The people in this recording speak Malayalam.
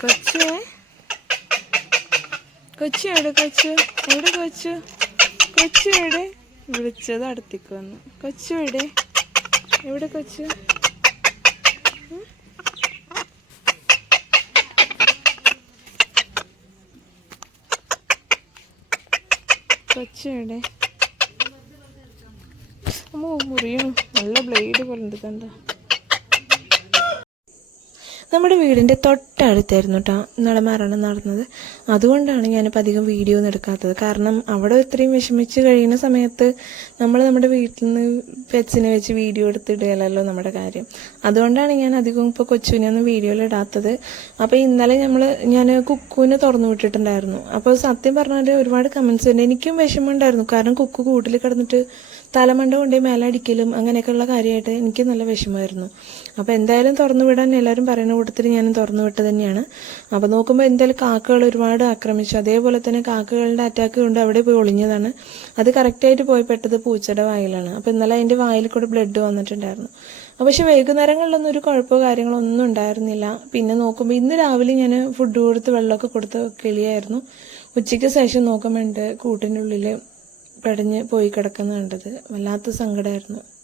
കൊച്ചു കൊച്ചു എവിടെ കൊച്ചു? എവിടെ കൊച്ചു? കൊച്ചു എവിടെ? വിളിച്ചത് അടുത്തേക്ക് വന്നു കൊച്ചു എവിടെ? എവിടെ കൊച്ചു? കൊച്ചു എവിടെ? അമ്മ മുറിയണു. നല്ല ബ്ലേഡ് പോലെ ഉണ്ട് കണ്ട. നമ്മുടെ വീടിന്റെ തൊട്ടടുത്തായിരുന്നു കേട്ടോ ഇന്നലെ മരണം നടന്നത്. അതുകൊണ്ടാണ് ഞാനിപ്പോൾ അധികം വീഡിയോ ഒന്നും എടുക്കാത്തത്. കാരണം അവിടെ ഇത്രയും വിഷമിച്ച് കഴിയുന്ന സമയത്ത് നമ്മൾ നമ്മുടെ വീട്ടിൽ നിന്ന് പെറ്റ്സിനെ വെച്ച് വീഡിയോ എടുത്തിടുകയല്ലോ നമ്മുടെ കാര്യം. അതുകൊണ്ടാണ് ഞാൻ അധികം ഇപ്പോൾ കൊച്ചുവിനെ ഒന്നും വീഡിയോയിൽ ഇടാത്തത്. അപ്പോൾ ഇന്നലെ നമ്മൾ ഞാൻ കുക്കുവിനെ തുറന്നു വിട്ടിട്ടുണ്ടായിരുന്നു. അപ്പോൾ സത്യം പറഞ്ഞാൽ ഒരുപാട് കമൻസ് ഉണ്ട് എനിക്കും വിഷമമുണ്ടായിരുന്നു കാരണം കുക്കു കൂട്ടിൽ കിടന്നിട്ട് തലമണ്ട കൊണ്ടുപോയി മേലടിക്കലും അങ്ങനെയൊക്കെയുള്ള കാര്യമായിട്ട് എനിക്ക് നല്ല വിഷമമായിരുന്നു. അപ്പോൾ എന്തായാലും തുറന്നു വിടാൻ എല്ലാവരും പറയുന്ന കൂട്ടത്തിൽ ഞാനും തുറന്നു വിട്ട് തന്നെയാണ്. അപ്പോൾ നോക്കുമ്പോൾ എന്തായാലും കാക്കകൾ ഒരുപാട് ആക്രമിച്ചു. അതേപോലെ തന്നെ കാക്കകളുടെ അറ്റാക്ക് കൊണ്ട് അവിടെ പോയി ഒളിഞ്ഞതാണ്. അത് കറക്റ്റായിട്ട് പോയി പെട്ടത് പൂച്ചയുടെ വായിലാണ്. അപ്പോൾ ഇന്നലെ അതിന്റെ വായിൽ കൂടെ ബ്ലഡ് വന്നിട്ടുണ്ടായിരുന്നു. അപ്പോൾ പക്ഷെ വൈകുന്നേരങ്ങളിലൊന്നും ഒരു കുഴപ്പമോ കാര്യങ്ങളോ ഒന്നും ഉണ്ടായിരുന്നില്ല. പിന്നെ നോക്കുമ്പോൾ ഇന്ന് രാവിലെ ഞാൻ ഫുഡ് കൊടുത്ത് വെള്ളമൊക്കെ കൊടുത്ത് കിളിയായിരുന്നു. ഉച്ചയ്ക്ക് ശേഷം നോക്കുമ്പോൾ ഉള്ളിൽ പടഞ്ഞ് പോയി കിടക്കുന്ന കണ്ടത്. വല്ലാത്ത സങ്കടമായിരുന്നു